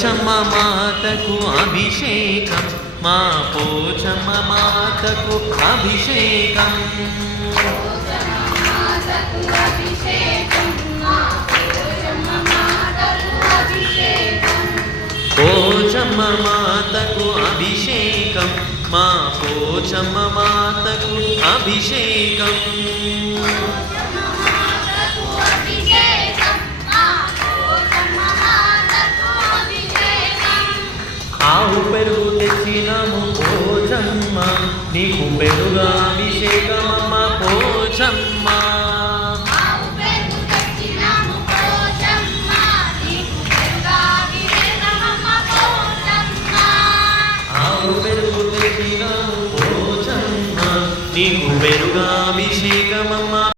పోచమ్మ మాతకు అభిషేకం మా పోచమ్మ మాతకు అభిషేకం పోచమ్మ మాతకు అభిషేకం మా పోచమ్మ మాతకు అభిషేకం ఆవు పెరుగు తెచ్చినాము పోచమ్మ నీకు పెరుగా అభిషేకమమ్మ పోచమ్మ ఆవు పెరుగు తెచ్చినాము పోచమ్మ నీకు పెరుగా అభిషేకం